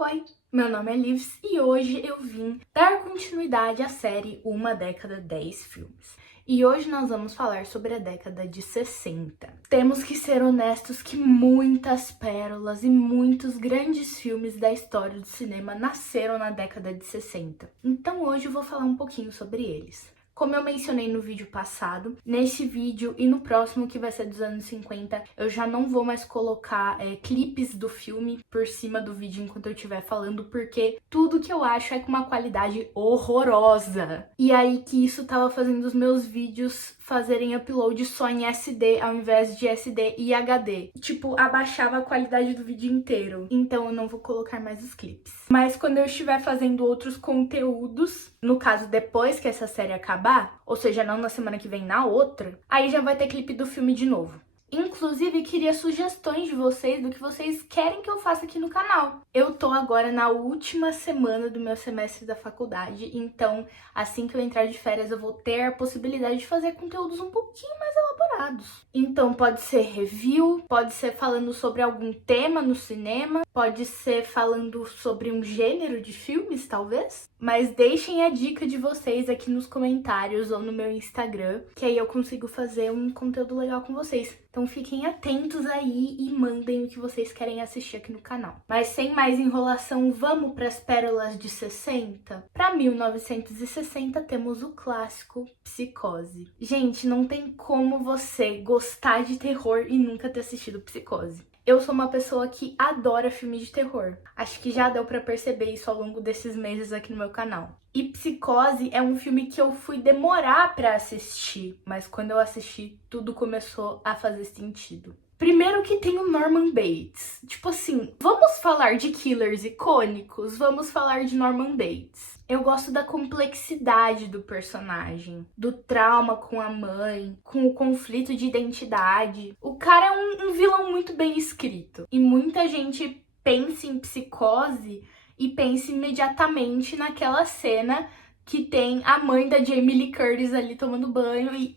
Oi, meu nome é Livs e hoje eu vim dar continuidade à série Uma Década, 10 Filmes. E hoje nós vamos falar sobre a década de 60. Temos que ser honestos que muitas pérolas e muitos grandes filmes da história do cinema nasceram na década de 60. Então hoje eu vou falar um pouquinho sobre eles. Como eu mencionei no vídeo passado, nesse vídeo e no próximo, que vai ser dos anos 50, eu já não vou mais colocar clipes do filme por cima do vídeo enquanto eu estiver falando, porque tudo que eu acho é com uma qualidade horrorosa. E aí que isso tava fazendo os meus vídeos fazerem upload só em SD ao invés de SD e HD. Tipo, abaixava a qualidade do vídeo inteiro. Então eu não vou colocar mais os clipes. Mas quando eu estiver fazendo outros conteúdos, no caso depois que essa série acabar, ou seja, não na semana que vem, na outra, aí já vai ter clipe do filme de novo. Inclusive, queria sugestões de vocês do que vocês querem que eu faça aqui no canal. Eu tô agora na última semana do meu semestre da faculdade, então assim que eu entrar de férias eu vou ter a possibilidade de fazer conteúdos um pouquinho mais elaborados. Então pode ser review, pode ser falando sobre algum tema no cinema, pode ser falando sobre um gênero de filmes, talvez. Mas deixem a dica de vocês aqui nos comentários ou no meu Instagram, que aí eu consigo fazer um conteúdo legal com vocês. Então fiquem atentos aí e mandem o que vocês querem assistir aqui no canal. Mas sem mais enrolação, vamos para as pérolas de 60? Para 1960 temos o clássico Psicose. Gente, não tem como você gostar de terror e nunca ter assistido Psicose. Eu sou uma pessoa que adora filme de terror. Acho que já deu pra perceber isso ao longo desses meses aqui no meu canal. E Psicose é um filme que eu fui demorar pra assistir, mas quando eu assisti, tudo começou a fazer sentido. Primeiro que tem o Norman Bates. Tipo assim, vamos falar de killers icônicos? Vamos falar de Norman Bates. Eu gosto da complexidade do personagem, do trauma com a mãe, com o conflito de identidade. O cara é um vilão muito bem escrito. E muita gente pensa em Psicose e pensa imediatamente naquela cena que tem a mãe da Jamie Lee Curtis ali tomando banho e...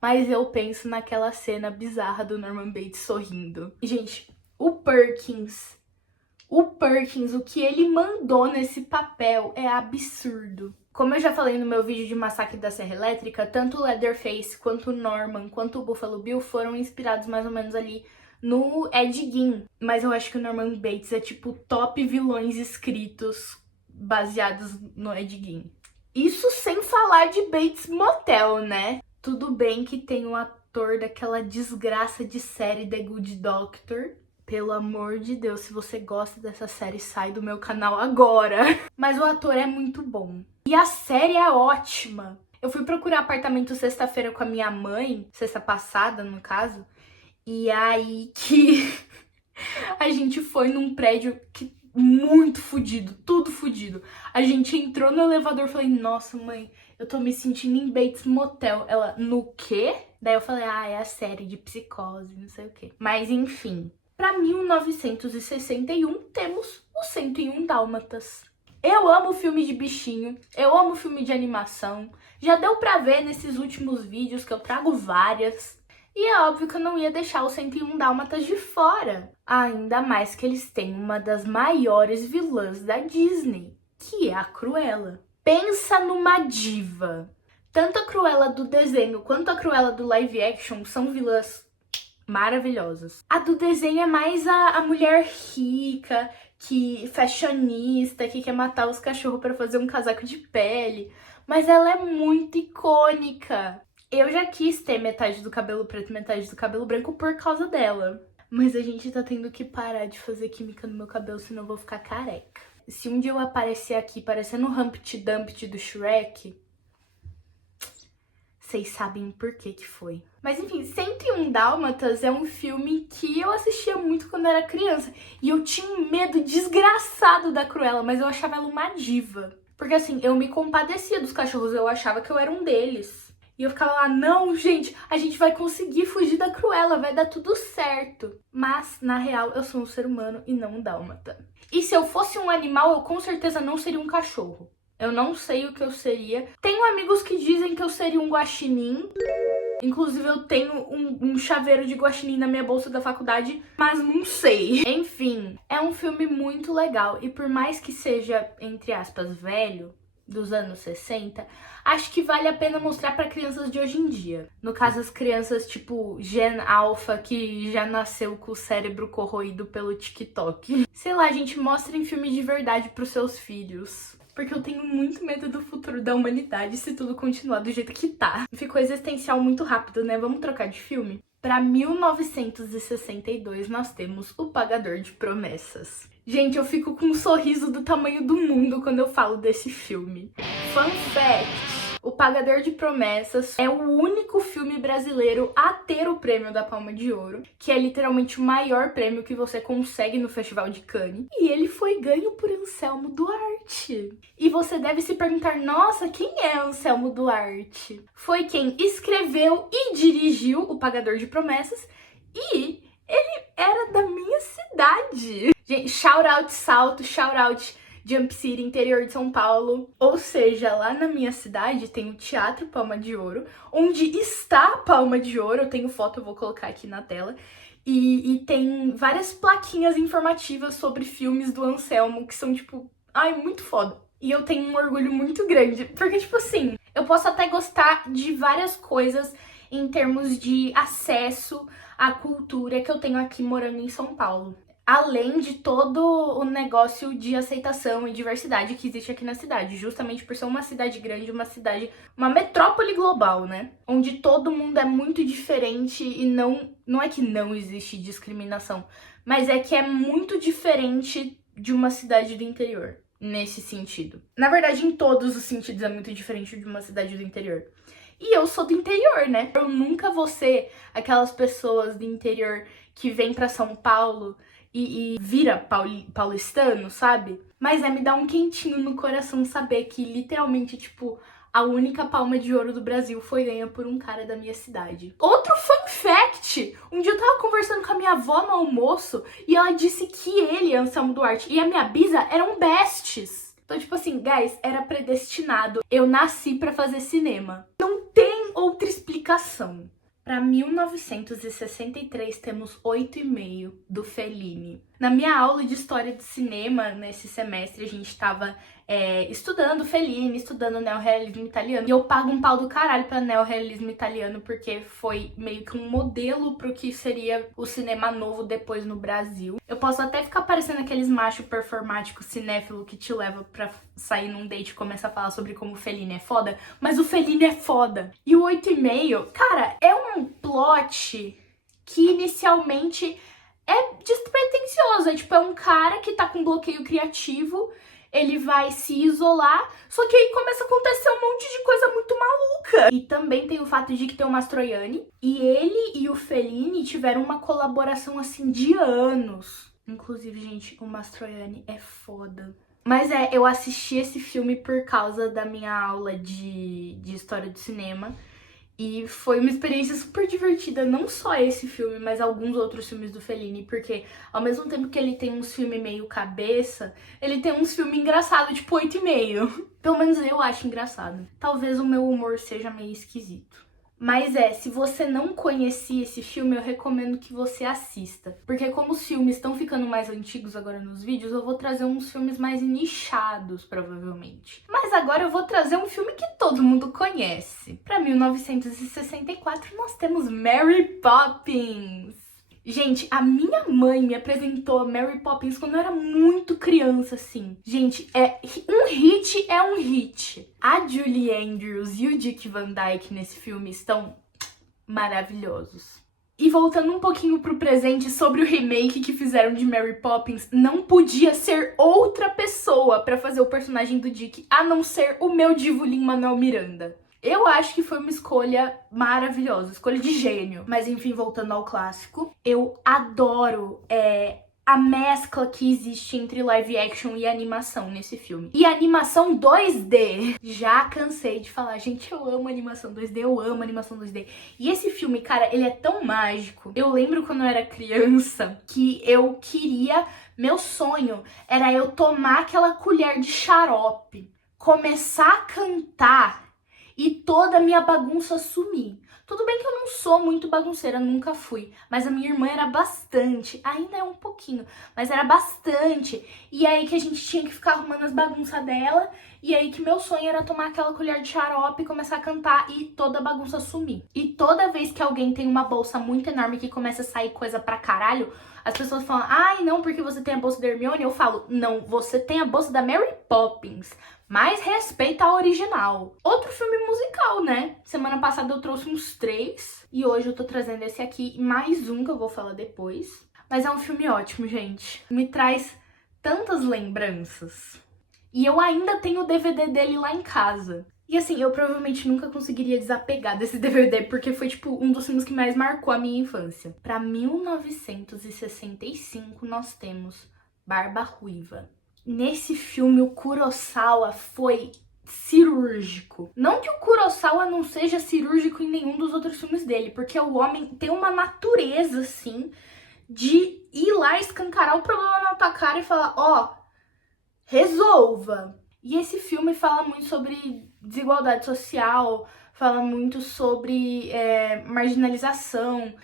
Mas eu penso naquela cena bizarra do Norman Bates sorrindo. Gente, o Perkins, o que ele mandou nesse papel é absurdo. Como eu já falei no meu vídeo de Massacre da Serra Elétrica, tanto o Leatherface, quanto o Norman, quanto o Buffalo Bill foram inspirados mais ou menos ali no Ed Gein. Mas eu acho que o Norman Bates é tipo top vilões escritos baseados no Ed Gein. Isso sem falar de Bates Motel, né? Tudo bem que tem um ator daquela desgraça de série The Good Doctor. Pelo amor de Deus, se você gosta dessa série, sai do meu canal agora. Mas o ator é muito bom. E a série é ótima. Eu fui procurar apartamento sexta-feira com a minha mãe, sexta passada, no caso. E aí que a gente foi num prédio que muito fudido, tudo fudido. A gente entrou no elevador e falei, nossa mãe, eu tô me sentindo em Bates Motel. Ela, no quê? Daí eu falei, é a série de Psicose, não sei o quê. Mas enfim, pra 1961 temos o 101 Dálmatas. Eu amo filme de bichinho, eu amo filme de animação. Já deu pra ver nesses últimos vídeos que eu trago várias. E é óbvio que eu não ia deixar o 101 Dálmatas de fora. Ainda mais que eles têm uma das maiores vilãs da Disney, que é a Cruella. Pensa numa diva. Tanto a Cruella do desenho quanto a Cruella do live action são vilãs maravilhosas. A do desenho é mais a mulher rica, que fashionista, que quer matar os cachorros para fazer um casaco de pele. Mas ela é muito icônica. Eu já quis ter metade do cabelo preto e metade do cabelo branco por causa dela. Mas a gente tá tendo que parar de fazer química no meu cabelo, senão eu vou ficar careca. Se um dia eu aparecer aqui parecendo o Humpty Dumpty do Shrek, vocês sabem o porquê que foi. Mas enfim, 101 Dálmatas é um filme que eu assistia muito quando era criança. E eu tinha um medo desgraçado da Cruella, mas eu achava ela uma diva. Porque assim, eu me compadecia dos cachorros, eu achava que eu era um deles. E eu ficava lá, não, gente, a gente vai conseguir fugir da Cruella, vai dar tudo certo. Mas, na real, eu sou um ser humano e não um dálmata. E se eu fosse um animal, eu com certeza não seria um cachorro. Eu não sei o que eu seria. Tenho amigos que dizem que eu seria um guaxinim. Inclusive, eu tenho um chaveiro de guaxinim na minha bolsa da faculdade, mas não sei. Enfim, é um filme muito legal. E por mais que seja, entre aspas, velho, dos anos 60, acho que vale a pena mostrar para crianças de hoje em dia. No caso, as crianças tipo Gen Alpha, que já nasceu com o cérebro corroído pelo TikTok. Sei lá, gente, mostrem filme de verdade pros seus filhos. Porque eu tenho muito medo do futuro da humanidade se tudo continuar do jeito que tá. Ficou existencial muito rápido, né? Vamos trocar de filme? Pra 1962, nós temos O Pagador de Promessas. Gente, eu fico com um sorriso do tamanho do mundo quando eu falo desse filme. Fun fact! O Pagador de Promessas é o único filme brasileiro a ter o prêmio da Palma de Ouro, que é literalmente o maior prêmio que você consegue no Festival de Cannes. E ele foi ganho por Anselmo Duarte. E você deve se perguntar, nossa, quem é Anselmo Duarte? Foi quem escreveu e dirigiu O Pagador de Promessas e ele era da minha cidade. Gente, shout out Salto, shout out Jump City, interior de São Paulo. Ou seja, lá na minha cidade tem o Teatro Palma de Ouro, onde está a Palma de Ouro. Eu tenho foto, eu vou colocar aqui na tela. E tem várias plaquinhas informativas sobre filmes do Anselmo, que são, tipo, ai, muito foda. E eu tenho um orgulho muito grande, porque, tipo assim, eu posso até gostar de várias coisas em termos de acesso à cultura que eu tenho aqui morando em São Paulo. Além de todo o negócio de aceitação e diversidade que existe aqui na cidade, justamente por ser uma cidade grande, uma metrópole global, né? Onde todo mundo é muito diferente e não é que não existe discriminação, mas é que é muito diferente de uma cidade do interior, nesse sentido. Na verdade, em todos os sentidos é muito diferente de uma cidade do interior. E eu sou do interior, né? Eu nunca vou ser aquelas pessoas do interior que vêm pra São Paulo e vira paulistano, sabe? Mas me dá um quentinho no coração saber que literalmente, tipo, a única Palma de Ouro do Brasil foi ganha por um cara da minha cidade. Outro fun fact! Um dia eu tava conversando com a minha avó no almoço e ela disse que ele, Anselmo Duarte, e a minha bisa eram besties. Então, tipo assim, guys, era predestinado. Eu nasci pra fazer cinema. Não tem outra explicação. Para 1963, temos 8,5 do Fellini. Na minha aula de História do Cinema, nesse semestre, a gente estava estudando Fellini, estudando neorrealismo italiano. E eu pago um pau do caralho pra neorrealismo italiano, porque foi meio que um modelo pro que seria o cinema novo depois no Brasil. Eu posso até ficar parecendo aqueles machos performáticos cinéfilo que te leva pra sair num date e começa a falar sobre como o Fellini é foda, mas o Fellini é foda. E o 8,5, cara, é um plot que inicialmente é despretensioso. É tipo, é um cara que tá com bloqueio criativo, ele vai se isolar, só que aí começa a acontecer um monte de coisa muito maluca. E também tem o fato de que tem o Mastroianni, e ele e o Fellini tiveram uma colaboração assim de anos. Inclusive, gente, o Mastroianni é foda. Mas eu assisti esse filme por causa da minha aula de História do Cinema. E foi uma experiência super divertida, não só esse filme, mas alguns outros filmes do Fellini, porque ao mesmo tempo que ele tem uns filmes meio cabeça, ele tem uns filmes engraçados, tipo 8,5. Pelo menos eu acho engraçado. Talvez o meu humor seja meio esquisito. Mas se você não conhecia esse filme, eu recomendo que você assista. Porque como os filmes estão ficando mais antigos agora nos vídeos, eu vou trazer uns filmes mais nichados, provavelmente. Mas agora eu vou trazer um filme que todo mundo conhece. Pra 1964, nós temos Mary Poppins. Gente, a minha mãe me apresentou Mary Poppins quando eu era muito criança, assim. Gente, um hit. A Julie Andrews e o Dick Van Dyke nesse filme estão maravilhosos. E voltando um pouquinho pro presente sobre o remake que fizeram de Mary Poppins, não podia ser outra pessoa pra fazer o personagem do Dick, a não ser o meu divo Lin-Manuel Miranda. Eu acho que foi uma escolha maravilhosa, escolha de gênio. Mas enfim, voltando ao clássico, eu adoro a mescla que existe entre live action e animação nesse filme. E animação 2D. Já cansei de falar, gente, eu amo animação 2D, eu amo animação 2D. E esse filme, cara, ele é tão mágico. Eu lembro quando eu era criança que eu queria, meu sonho era eu tomar aquela colher de xarope, começar a cantar e toda a minha bagunça sumir. Tudo bem que eu não sou muito bagunceira, nunca fui, mas a minha irmã era bastante, ainda é um pouquinho, mas era bastante. E aí que a gente tinha que ficar arrumando as bagunças dela, e aí que meu sonho era tomar aquela colher de xarope e começar a cantar e toda a bagunça sumir. E toda vez que alguém tem uma bolsa muito enorme que começa a sair coisa pra caralho, as pessoas falam, ai, não, porque você tem a bolsa da Hermione. Eu falo, não, você tem a bolsa da Mary Poppins. Mas respeita a original. Outro filme musical, né? Semana passada eu trouxe uns 3. E hoje eu tô trazendo esse aqui e mais um que eu vou falar depois. Mas é um filme ótimo, gente. Me traz tantas lembranças. E eu ainda tenho o DVD dele lá em casa. E assim, eu provavelmente nunca conseguiria desapegar desse DVD, porque foi, tipo, um dos filmes que mais marcou a minha infância. Pra 1965, nós temos Barba Ruiva. Nesse filme, o Kurosawa foi cirúrgico. Não que o Kurosawa não seja cirúrgico em nenhum dos outros filmes dele, porque o homem tem uma natureza, assim, de ir lá escancarar o problema na tua cara e falar, ó, resolva. E esse filme fala muito sobre desigualdade social, fala muito sobre marginalização.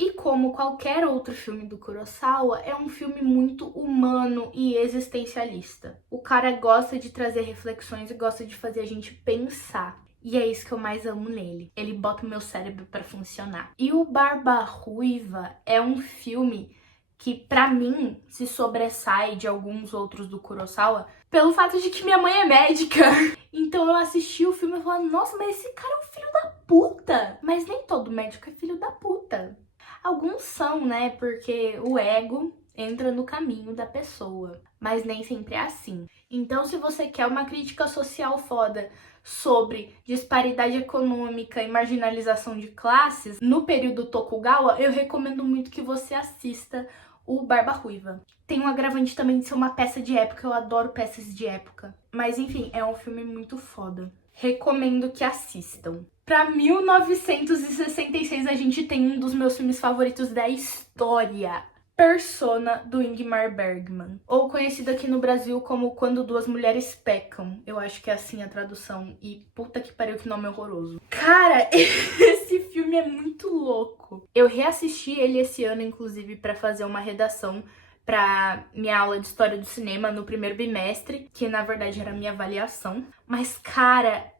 E como qualquer outro filme do Kurosawa, é um filme muito humano e existencialista. O cara gosta de trazer reflexões e gosta de fazer a gente pensar. E é isso que eu mais amo nele. Ele bota o meu cérebro pra funcionar. E o Barba Ruiva é um filme que, pra mim, se sobressai de alguns outros do Kurosawa pelo fato de que minha mãe é médica. Então eu assisti o filme e falei, nossa, mas esse cara é um filho da puta. Mas nem todo médico é filho da puta. Alguns são, né? Porque o ego entra no caminho da pessoa. Mas nem sempre é assim. Então, se você quer uma crítica social foda sobre disparidade econômica e marginalização de classes, no período Tokugawa, eu recomendo muito que você assista o Barba Ruiva. Tem um agravante também de ser uma peça de época, eu adoro peças de época. Mas enfim, é um filme muito foda. Recomendo que assistam. Pra 1966 a gente tem um dos meus filmes favoritos da história. Persona, do Ingmar Bergman. Ou conhecido aqui no Brasil como Quando Duas Mulheres Pecam. Eu acho que é assim a tradução. E puta que pariu, que nome horroroso. Cara, esse filme é muito louco. Eu reassisti ele esse ano, inclusive, pra fazer uma redação pra minha aula de História do Cinema no primeiro bimestre, que na verdade era a minha avaliação. Mas, cara,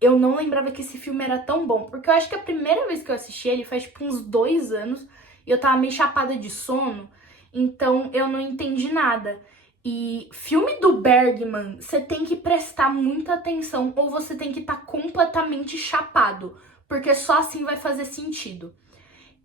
eu não lembrava que esse filme era tão bom, porque eu acho que a primeira vez que eu assisti ele faz tipo uns 2 anos, e eu tava meio chapada de sono, então eu não entendi nada. E filme do Bergman, você tem que prestar muita atenção, ou você tem que estar completamente chapado, porque só assim vai fazer sentido.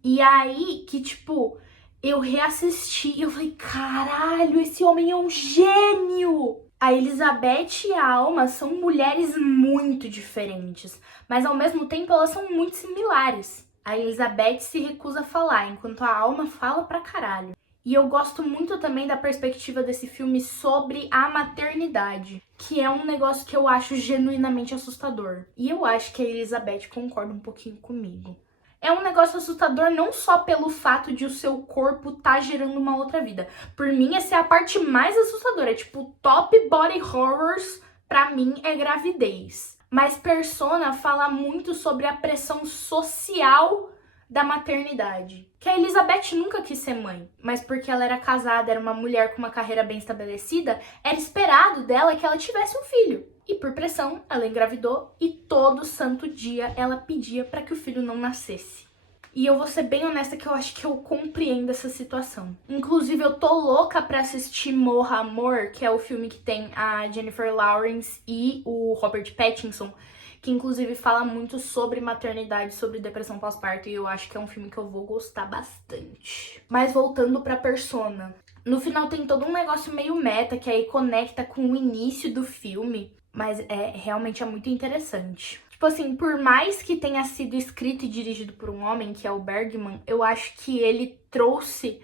E aí que, tipo, eu reassisti e eu falei, caralho, esse homem é um gênio! A Elizabeth e a Alma são mulheres muito diferentes, mas ao mesmo tempo elas são muito similares. A Elizabeth se recusa a falar, enquanto a Alma fala pra caralho. E eu gosto muito também da perspectiva desse filme sobre a maternidade, que é um negócio que eu acho genuinamente assustador. E eu acho que a Elizabeth concorda um pouquinho comigo. É um negócio assustador não só pelo fato de o seu corpo tá gerando uma outra vida. Por mim, essa é a parte mais assustadora. É tipo, top body horrors pra mim é gravidez. Mas Persona fala muito sobre a pressão social da maternidade. Que a Elizabeth nunca quis ser mãe, mas porque ela era casada, era uma mulher com uma carreira bem estabelecida, era esperado dela que ela tivesse um filho. E por pressão, ela engravidou e todo santo dia ela pedia para que o filho não nascesse. E eu vou ser bem honesta que eu acho que eu compreendo essa situação. Inclusive, eu tô louca pra assistir Morra Amor, que é o filme que tem a Jennifer Lawrence e o Robert Pattinson, que inclusive fala muito sobre maternidade, sobre depressão pós-parto, e eu acho que é um filme que eu vou gostar bastante. Mas voltando pra Persona. No final tem todo um negócio meio meta, que aí conecta com o início do filme, mas realmente é muito interessante. Tipo assim, por mais que tenha sido escrito e dirigido por um homem, que é o Bergman, eu acho que ele trouxe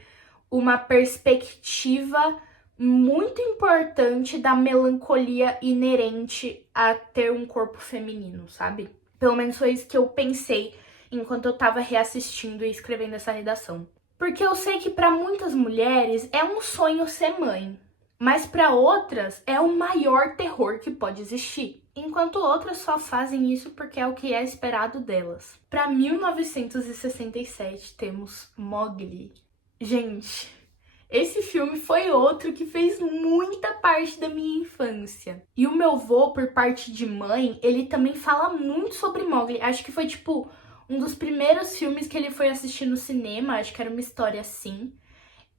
uma perspectiva muito importante da melancolia inerente a ter um corpo feminino, sabe? Pelo menos foi isso que eu pensei enquanto eu tava reassistindo e escrevendo essa redação. Porque eu sei que para muitas mulheres é um sonho ser mãe, mas para outras é o maior terror que pode existir. enquanto outras só fazem isso porque é o que é esperado delas. Para 1967 temos Mowgli. Gente, esse filme foi outro que fez muita parte da minha infância. E o meu vô, por parte de mãe, ele também fala muito sobre Mowgli. Acho que foi, tipo, um dos primeiros filmes que ele foi assistir no cinema. Acho que era uma história assim.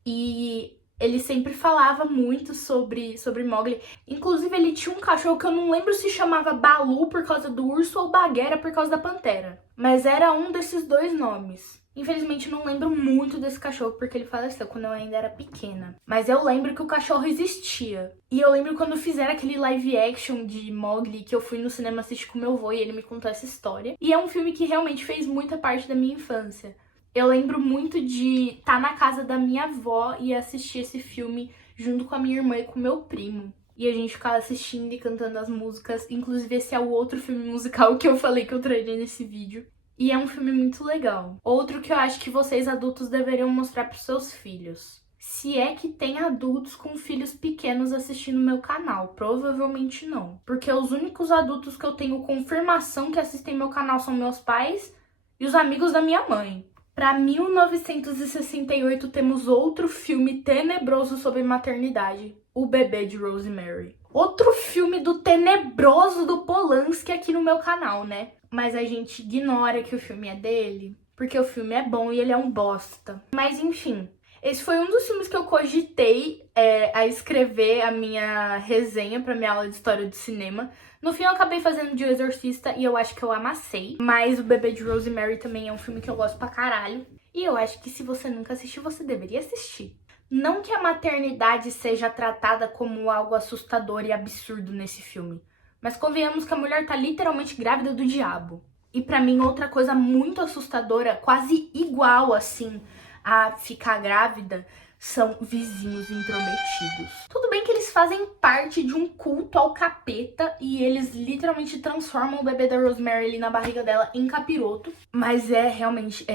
E ele sempre falava muito sobre Mowgli. Inclusive, ele tinha um cachorro que eu não lembro se chamava Balu por causa do urso ou Bagheera por causa da pantera. Mas era um desses dois nomes. Infelizmente, eu não lembro muito desse cachorro, porque ele faleceu quando eu ainda era pequena. Mas eu lembro que o cachorro existia. E eu lembro quando fizeram aquele live action de Mowgli, que eu fui no cinema assistir com meu avô e ele me contou essa história. E é um filme que realmente fez muita parte da minha infância. Eu lembro muito de estar na casa da minha avó e assistir esse filme junto com a minha irmã e com o meu primo. E a gente ficava assistindo e cantando as músicas. Inclusive, esse é o outro filme musical que eu falei que eu traria nesse vídeo. E é um filme muito legal. Outro que eu acho que vocês adultos deveriam mostrar para os seus filhos. Se é que tem adultos com filhos pequenos assistindo meu canal. Provavelmente não. Porque os únicos adultos que eu tenho confirmação que assistem meu canal são meus pais e os amigos da minha mãe. Para 1968 temos outro filme tenebroso sobre maternidade. O Bebê de Rosemary. Outro filme do tenebroso do Polanski aqui no meu canal, né? Mas a gente ignora que o filme é dele, porque o filme é bom e ele é um bosta. Mas enfim, esse foi um dos filmes que eu cogitei a escrever a minha resenha pra minha aula de história do cinema. No fim eu acabei fazendo de O Exorcista e eu acho que eu amassei. Mas o Bebê de Rosemary também é um filme que eu gosto pra caralho. E eu acho que se você nunca assistiu, você deveria assistir. Não que a maternidade seja tratada como algo assustador e absurdo nesse filme. Mas convenhamos que a mulher tá literalmente grávida do diabo. E pra mim, outra coisa muito assustadora, quase igual, assim, a ficar grávida, são vizinhos intrometidos. Tudo bem que eles fazem parte de um culto ao capeta e eles literalmente transformam o bebê da Rosemary ali na barriga dela em capiroto. Mas realmente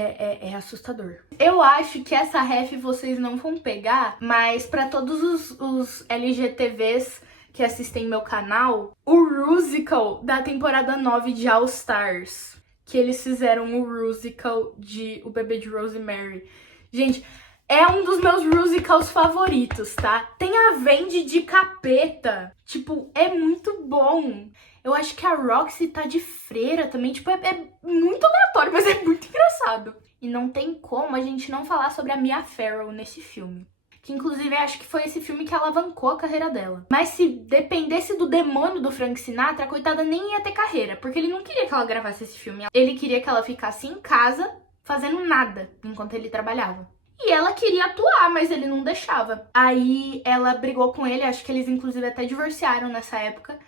assustador. Eu acho que essa ref vocês não vão pegar, mas pra todos os LGTVs que assistem meu canal, o Rusical da temporada 9 de All Stars, que eles fizeram o Rusical de O Bebê de Rosemary. Gente, é um dos meus Rusicals favoritos, tá? Tem a Wendy de capeta, tipo, é muito bom. Eu acho que a Roxy tá de freira também, tipo, é muito aleatório, mas é muito engraçado. E não tem como a gente não falar sobre a Mia Farrow nesse filme. Que inclusive acho que foi esse filme que alavancou a carreira dela. Mas se dependesse do demônio do Frank Sinatra, a coitada nem ia ter carreira, porque ele não queria que ela gravasse esse filme. Ele queria que ela ficasse em casa, fazendo nada, enquanto ele trabalhava. E ela queria atuar, mas ele não deixava. Aí ela brigou com ele, acho que eles inclusive até divorciaram nessa época.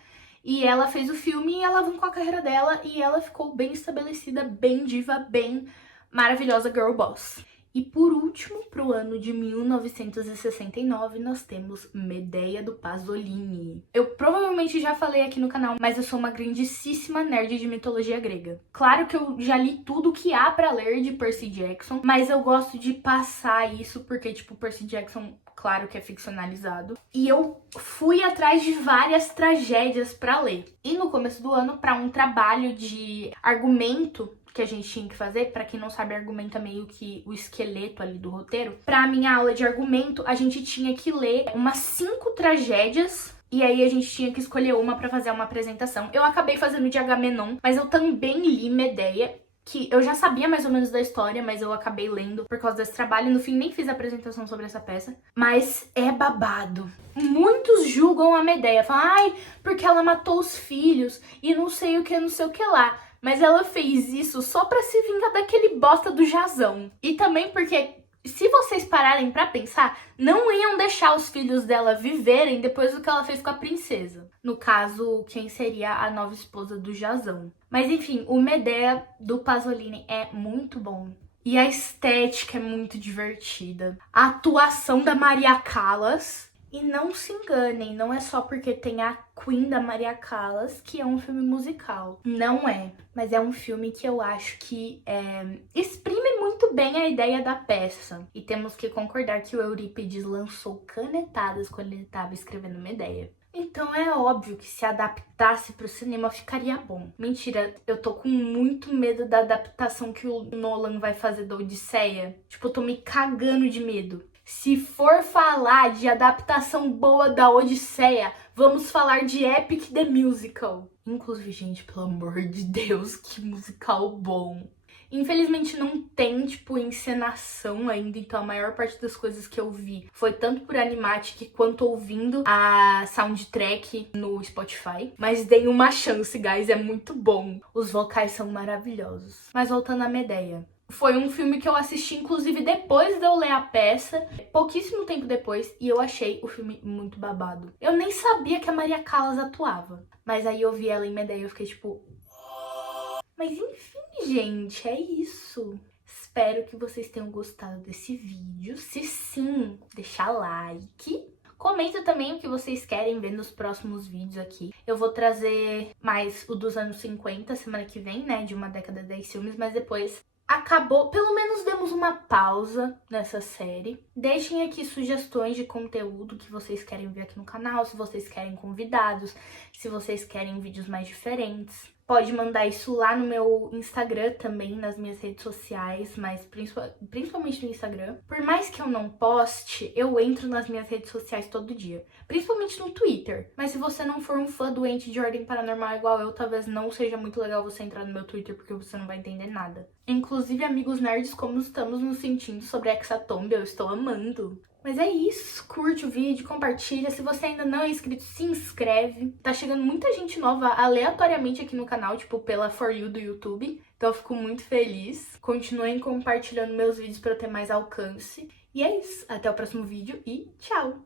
E ela fez o filme e alavancou a carreira dela, e ela ficou bem estabelecida, bem diva, bem maravilhosa girl boss. E por último, pro ano de 1969, nós temos Medea do Pasolini. Eu provavelmente já falei aqui no canal, mas eu sou uma grandíssima nerd de mitologia grega. Claro que eu já li tudo que há pra ler de Percy Jackson, mas eu gosto de passar isso porque, tipo, Percy Jackson, claro que é ficcionalizado. E eu fui atrás de várias tragédias pra ler. E no começo do ano, pra um trabalho de argumento que a gente tinha que fazer, pra quem não sabe, argumento é meio que o esqueleto ali do roteiro. Pra minha aula de argumento, a gente tinha que ler umas 5 tragédias, e aí a gente tinha que escolher uma pra fazer uma apresentação. Eu acabei fazendo de Agamenon, mas eu também li Medea, que eu já sabia mais ou menos da história, mas eu acabei lendo por causa desse trabalho. No fim, nem fiz apresentação sobre essa peça. Mas é babado. Muitos julgam a Medea, falam, ai, porque ela matou os filhos e não sei o que, não sei o que lá. Mas ela fez isso só pra se vingar daquele bosta do Jazão. E também porque, se vocês pararem pra pensar, não iam deixar os filhos dela viverem depois do que ela fez com a princesa. No caso, quem seria a nova esposa do Jazão. Mas enfim, o Medea do Pasolini é muito bom. E a estética é muito divertida. A atuação da Maria Callas. E não se enganem, não é só porque tem a Queen da Maria Callas que é um filme musical. Não é. Mas é um filme que eu acho que exprime muito muito bem a ideia da peça. E temos que concordar que o Eurípides lançou canetadas quando ele estava escrevendo Medea. Então é óbvio que se adaptasse pro cinema ficaria bom. Mentira, eu tô com muito medo da adaptação que o Nolan vai fazer da Odisseia. Tipo, eu tô me cagando de medo. Se for falar de adaptação boa da Odisseia, vamos falar de Epic the Musical. Inclusive, gente, pelo amor de Deus, que musical bom. Infelizmente não tem, tipo, encenação ainda, então a maior parte das coisas que eu vi foi tanto por Animatic quanto ouvindo a soundtrack no Spotify. Mas deem uma chance, guys, é muito bom. Os vocais são maravilhosos. Mas voltando à Medea. Foi um filme que eu assisti, inclusive, depois de eu ler a peça, pouquíssimo tempo depois, e eu achei o filme muito babado. Eu nem sabia que a Maria Callas atuava, mas aí eu vi ela em Medea e eu fiquei tipo... Mas enfim, gente, é isso. Espero que vocês tenham gostado desse vídeo. Se sim, deixa like. Comenta também o que vocês querem ver nos próximos vídeos aqui. Eu vou trazer mais o dos anos 50 semana que vem, né? De uma década de 10 filmes, mas depois acabou. Pelo menos demos uma pausa nessa série. Deixem aqui sugestões de conteúdo que vocês querem ver aqui no canal, se vocês querem convidados, se vocês querem vídeos mais diferentes. Pode mandar isso lá no meu Instagram também, nas minhas redes sociais, mas principalmente no Instagram. Por mais que eu não poste, eu entro nas minhas redes sociais todo dia. Principalmente no Twitter. Mas se você não for um fã doente de Ordem Paranormal igual eu, talvez não seja muito legal você entrar no meu Twitter, porque você não vai entender nada. Inclusive, amigos nerds, como estamos nos sentindo sobre Hexatomb, eu estou amando. Mas é isso, curte o vídeo, compartilha. Se você ainda não é inscrito, se inscreve. Tá chegando muita gente nova aleatoriamente aqui no canal, tipo pela For You do YouTube. Então eu fico muito feliz. Continuem compartilhando meus vídeos pra eu ter mais alcance. E é isso, até o próximo vídeo e tchau!